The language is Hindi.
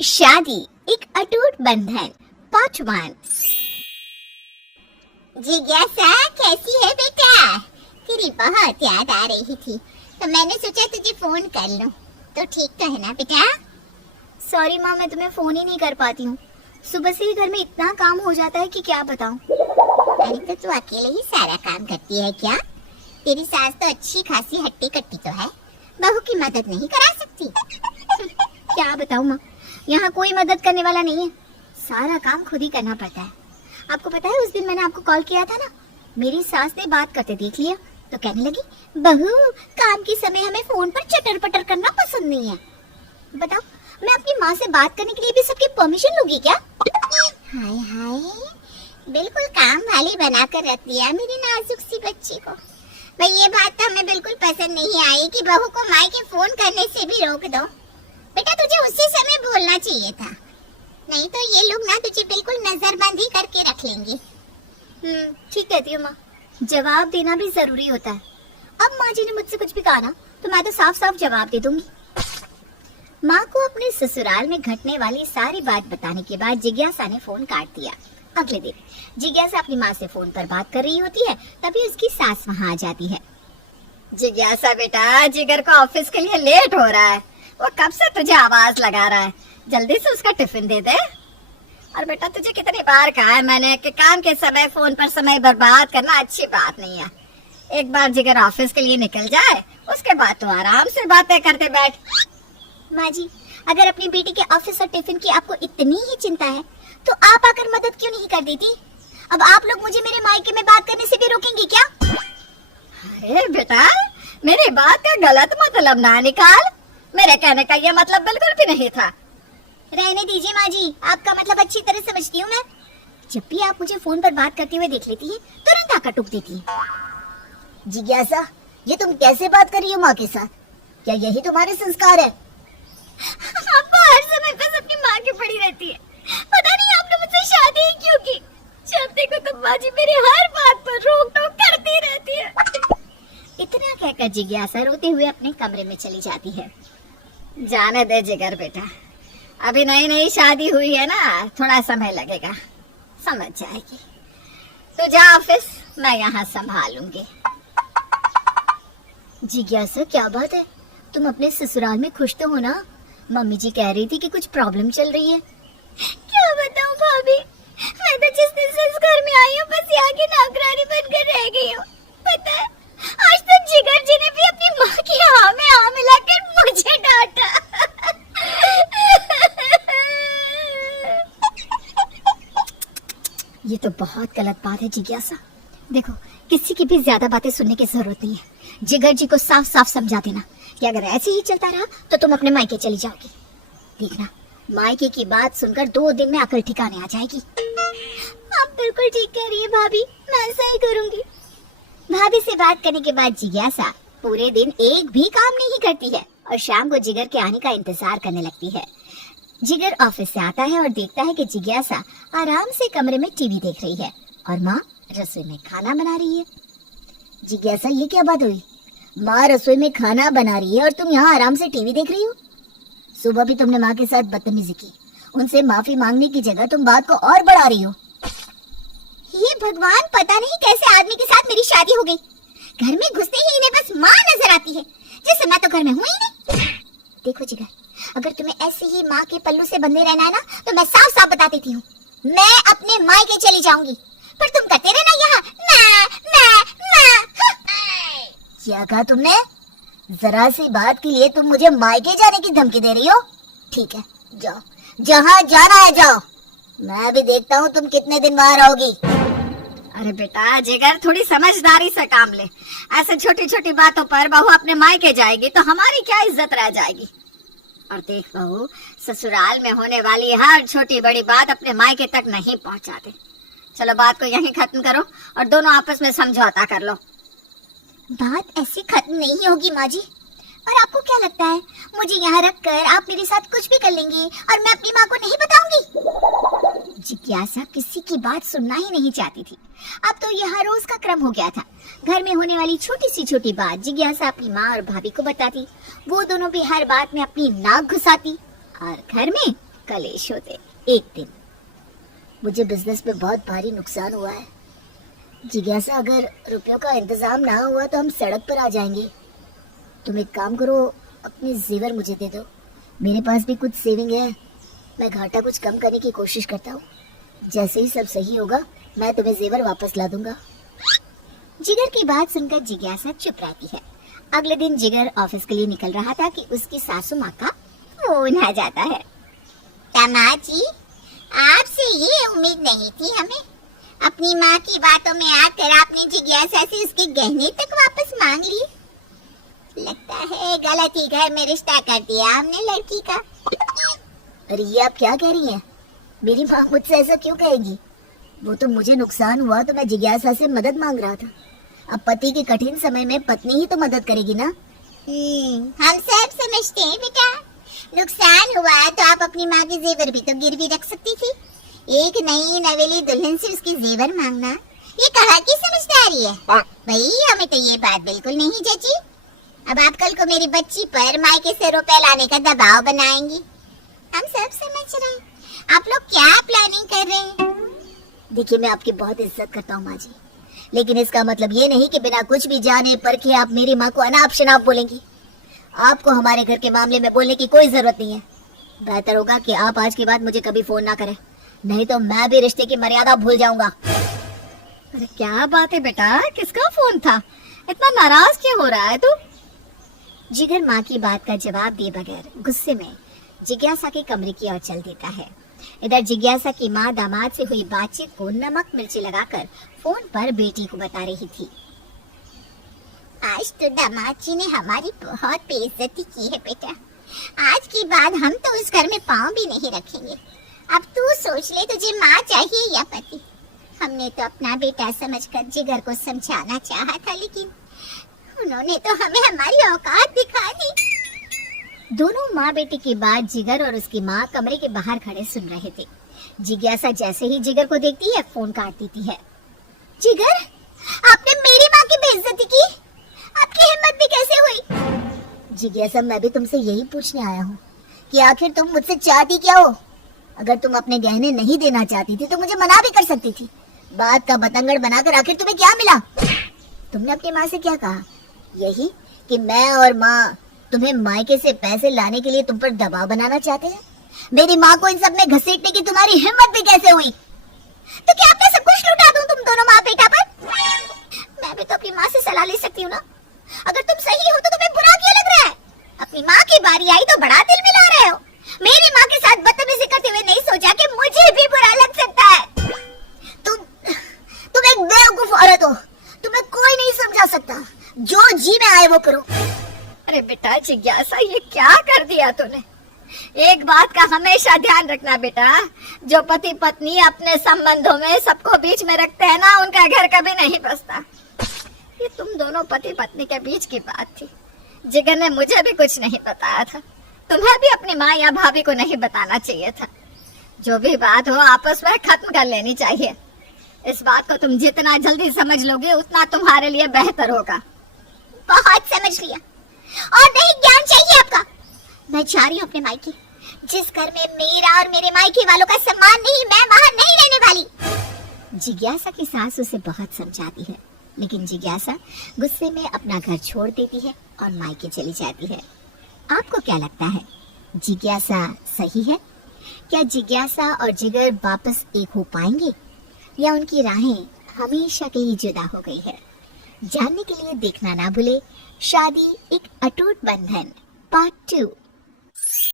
शादी एक अटूट बंधन पार्ट 1। जिज्ञासा कैसी है बेटा? तेरी बहुत याद आ रही थी तो मैंने सोचा तुझे फोन कर लूं। तो ठीक तो है ना बेटा? सॉरी माँ, मैं तुम्हें फोन ही नहीं कर पाती हूँ। सुबह से ही घर में इतना काम हो जाता है कि क्या बताऊँ। अरे तो तू अकेले ही सारा काम करती है क्या? तेरी सास तो अच्छी खासी हट्टी कट्टी तो है, बहू की मदद नहीं करा सकती? क्या बताऊँ माँ, यहाँ कोई मदद करने वाला नहीं है, सारा काम खुद ही करना पड़ता है। आपको पता है उस दिन मैंने आपको कॉल किया था ना, मेरी सास ने बात करते देख लिया तो कहने लगी, बहू काम के समय हमें फोन पर चटर पटर करना पसंद नहीं है। बताओ, मैं अपनी माँ से बात करने के लिए भी सबकी परमिशन लूंगी क्या? हाय हाय, बिल्कुल काम वाली बनाकर रख दिया मेरी नाजुक सी बच्ची को। भाई ये बात तो हमें बिल्कुल पसंद नहीं आई कि बहू को माई के फोन करने से भी रोक दो। बेटा तुझे उसी समय बोलना चाहिए था, नहीं तो ये लोग ना तुझे बिल्कुल नजरबंदी करके रख लेंगे। ठीक कहती हो माँ, जवाब देना भी जरूरी होता है। अब माँ जी ने मुझसे कुछ भी कहा ना तो मैं तो साफ साफ जवाब दे दूंगी। माँ को अपने ससुराल में घटने वाली सारी बात बताने के बाद जिज्ञासा ने फोन काट दिया। अगले दिन जिज्ञासा अपनी माँ से फोन पर बात कर रही होती है, तभी उसकी सास वहाँ आ जाती है। जिज्ञासा बेटा, जिगर को ऑफिस के लिए लेट हो रहा है, वो कब से तुझे आवाज लगा रहा है, जल्दी से उसका टिफिन दे दे। और बेटा तुझे कितनी बार कहा है मैंने कि काम के समय फोन पर समय बर्बाद करना अच्छी बात नहीं है। एक बार जिगर ऑफिस के लिए निकल जाए उसके बाद तो आराम से बातें करते बैठ। माँ जी, अगर अपनी बेटी के ऑफिस और टिफिन की आपको इतनी ही चिंता है तो आप आकर मदद क्यों नहीं कर देती? अब आप लोग मुझे मेरे मायके में बात करने से भी रोकेंगे क्या? अरे बेटा, मेरी बात का गलत मतलब ना निकाल, मेरे कहने का ये मतलब बिल्कुल भी नहीं था। रहने दीजिए माँ जी, आपका मतलब अच्छी तरह समझती हूँ मैं। जब भी आप मुझे फोन पर बात करते हुए देख लेती है तुरंत आकर टूक देती है। जिज्ञासा, ये तुम कैसे बात कर रही हो माँ के साथ? क्या यही तुम्हारे संस्कार है? आपको हर समय बस अपनी माँ की पड़ी रहती है। पता नहीं आपने मुझसे शादी ही क्यों की? जब देखो तो माँ जी मेरी हर बात पर रोक टोक करती रहती है। इतना कहकर जिज्ञासा रोते हुए अपने कमरे में चली जाती है। जाने दे जिगर बेटा, अभी नई नई शादी हुई है ना, थोड़ा समय लगेगा, समझ जाएगी। तो जा ऑफिस, मैं यहाँ संभालूंगी। जिज्ञासा क्या बात है, तुम अपने ससुराल में खुश तो हो ना? मम्मी जी कह रही थी कि कुछ प्रॉब्लम चल रही है। क्या बताऊं भाभी, मैं तो जिस दिन से इस घर में आई हूँ बस यहाँ की नौकरानी बनकर रह गई हूँ। पता है, आज तो जिगर जी ने भी अपनी माँ की हाँ में हाँ मिलाकर मुझे डांटा। ये तो बहुत गलत बात है जिज्ञासा। देखो, किसी की भी ज्यादा बातें सुनने की जरूरत नहीं है। जिगर जी को साफ साफ समझा देना कि अगर ऐसे ही चलता रहा तो तुम अपने मायके चली जाओगी। देखना, मायके की बात सुनकर 2 दिन में अकल ठिकाने आ जाएगी। आप बिल्कुल ठीक कह रही है भाभी, मैं ऐसा ही करूंगी। भाभी से बात करने के बाद जिज्ञासा पूरे दिन एक भी काम नहीं करती है और शाम को जिगर के आने का इंतजार करने लगती है। जिगर ऑफिस से आता है और देखता है कि जिज्ञासा आराम से कमरे में टीवी देख रही है और माँ रसोई में खाना बना रही है। जिज्ञासा, ये क्या बात हुई? माँ रसोई में खाना बना रही है और तुम यहाँ आराम से टीवी देख रही हो? सुबह भी तुमने माँ के साथ बदतमीजी की, उनसे माफी मांगने की जगह तुम बात को और बढ़ा रही हो। ये भगवान, पता नहीं कैसे आदमी के साथ मेरी शादी हो गई। घर में घुसते ही इन्हें बस माँ नजर आती है, जिससे मैं तो घर में हूँ ही नहीं। देखो जिगर, अगर तुम्हें ऐसे ही माँ के पल्लू से बंधे रहना है ना तो मैं साफ साफ बता देती हूँ, मैं अपने मायके चली जाऊंगी। पर तुम करते रहना यहाँ क्या कहा तुमने? जरा सी बात के लिए तुम मुझे मायके जाने की धमकी दे रही हो? ठीक है, जाओ, जहाँ जाना है जाओ, मैं भी देखता हूँ तुम कितने दिन बाहर रहोगी। अरे बेटा जिगर, थोड़ी समझदारी से काम ले। ऐसे छोटी छोटी बातों पर बहू अपने मायके जाएगी तो हमारी क्या इज्जत रह जाएगी। और देख बहू, ससुराल में होने वाली हर छोटी बड़ी बात अपने मायके तक नहीं पहुंचाते। चलो बात को यहीं खत्म करो और दोनों आपस में समझौता कर लो। बात ऐसे खत्म नहीं होगी माँ जी। और आपको क्या लगता है मुझे यहाँ रख कर आप मेरे साथ कुछ भी कर लेंगी और मैं अपनी माँ को नहीं बताऊंगी? जिज्ञासा किसी की बात सुनना ही नहीं चाहती थी। अब तो यह रोज का क्रम हो गया था। घर में होने वाली छोटी सी छोटी बात जिज्ञासा अपनी माँ और भाभी को बताती। वो दोनों भी हर बात में अपनी नाक घुसाती और घर में कलेश होते। एक दिन मुझे बिजनेस में बहुत भारी नुकसान हुआ है। जिज्ञासा, अगर रुपयों का इंतजाम ना हुआ तो हम सड़क पर आ जाएंगे। तुम एक काम करो, अपने जेवर मुझे दे दो। मेरे पास भी कुछ सेविंग है, मैं घाटा कुछ कम करने की कोशिश करता हूँ। जैसे ही सब सही होगा मैं तुम्हें जेवर वापस ला दूंगा। जिगर की बात सुनकर जिज्ञासा चुप रहती है। अगले दिन जिगर ऑफिस के लिए निकल रहा था कि उसकी सासू माँ का फोन आ जाता है। दामाद जी, आपसे ये उम्मीद नहीं थी हमें। अपनी माँ की बातों में आकर आपने जिज्ञासा से उसके गहने तक वापस मांग लिए। लगता है गलत ही घर में रिश्ता कर दिया हमने लड़की का। अरे ये आप क्या कह रही हैं? मेरी माँ मुझसे ऐसा क्यों कहेगी? वो तो मुझे नुकसान हुआ तो मैं जिज्ञासा से मदद मांग रहा था। अब पति के कठिन समय में पत्नी ही तो मदद करेगी ना। हम सब समझते हैं बेटा, नुकसान हुआ तो आप अपनी माँ के जेवर भी तो गिरवी रख सकती थी। एक नई नवेली दुल्हन से उसकी जेवर मांगना ये कहाँ की समझदारी है? भाई हमें तो ये बात बिल्कुल नहीं जची। अब आप कल को मेरी बच्ची पर मायके से रुपए लाने का दबाव बनाएंगी। हम सब समझ रहे हैं आप लोग क्या प्लानिंग कर रहे हैं। देखिए, मैं आपकी बहुत इज्जत करता हूँ माँ जी, लेकिन इसका मतलब ये नहीं कि बिना कुछ भी जाने परखे आप मेरी माँ को अनाप शनाप बोलेंगी। आपको हमारे घर के मामले में बोलने की कोई जरूरत नहीं है। बेहतर होगा कि आप आज के बाद मुझे कभी फोन ना करें, नहीं तो मैं भी रिश्ते की मर्यादा भूल जाऊंगा। अरे क्या बात है बेटा, किसका फोन था? इतना नाराज क्यों हो रहा है तू? जिगर माँ की बात का जवाब दिए बगैर गुस्से में जिज्ञासा के कमरे की ओर चल देता है। इधर जिज्ञासा की माँ दामाद से हुई बातचीत को नमक मिर्ची लगाकर फोन पर बेटी को बता रही थी। आज तो दामाद जी ने हमारी बहुत बेइज्जती की है बेटा। आज के बाद हम तो उस घर में पाँव भी नहीं रखेंगे। अब तू सोच ले, तुझे माँ चाहिए या पति? हमने तो अपना बेटा समझकर जिगर को समझाना चाहा था, लेकिन उन्होंने तो हमें हमारी औकात दिखा दी। दोनों माँ बेटी की बात जिगर और उसकी माँ कमरे के बाहर खड़े सुन रहे थे। जिज्ञासा जैसे ही जिगर को देखती है फोन काट देती है। जिगर, आपने मेरी माँ की बेइज्जती की? आपकी हिम्मत भी कैसे हुई? जिज्ञासा, मैं भी तुमसे यही पूछने आया हूँ कि आखिर तुम मुझसे चाहती क्या हो? अगर तुम अपने गहने नहीं देना चाहती थी तो मुझे मना भी कर सकती थी। बात का बतंगड़ बनाकर आखिर तुम्हें क्या मिला? तुमने अपनी माँ से क्या कहा? यही कि मैं और माँ तुम्हें मायके से पैसे लाने के लिए तुम पर दबाव बनाना चाहते हैं। मेरी माँ को इन सब में घसीटने की तुम्हारी हिम्मत भी कैसे हुई? तो क्या अपना सब कुछ लुटा दूं तुम दोनों माँ बेटा पर? मैं भी तो अपनी माँ से सलाह ले सकती हूँ ना। अगर तुम सही हो तो तुम्हें बुरा क्यों लग रहा है? अपनी माँ की बारी आई तो बड़ा दिल मिला रहे हो। मेरी माँ के साथ बदतमीजी करते हुए नहीं सोचा कि मुझे भी बुरा लग सकता है। तुम एक बेवकूफ औरत हो। तुम्हें कोई नहीं समझा सकता। जो जी में आए वो करो। अरे बेटा जिज्ञासा, ये क्या कर दिया तूने? एक बात का हमेशा ध्यान रखना बेटा, जो पति पत्नी अपने संबंधों में सबको बीच में रखते हैं ना, उनका घर कभी नहीं बसता। ये तुम दोनों पति पत्नी के बीच की बात थी। जिगर ने मुझे भी कुछ नहीं बताया था। तुम्हें भी अपनी माँ या भाभी को नहीं बताना चाहिए था। जो भी बात हो आपस में खत्म कर लेनी चाहिए। इस बात को तुम जितना जल्दी समझ लोगे उतना तुम्हारे लिए बेहतर होगा। बहुत समझ लिया, और नहीं ज्ञान चाहिए आपका। मैं जा रही हूँ अपने मायके। जिस घर में मेरा और मेरे मायके वालों का सम्मान नहीं, मैं वहाँ नहीं रहने वाली। जिज्ञासा की सास उसे बहुत समझाती है, लेकिन जिज्ञासा गुस्से में अपना घर छोड़ देती है और मायके चली जाती है। आपको क्या लगता है, जिज्ञासा सही है? क्या जिज्ञासा और जिगर वापस एक हो पाएंगे या उनकी राहें हमेशा के लिए जुदा हो गई है? जानने के लिए देखना ना भूले शादी एक अटूट बंधन पार्ट 2।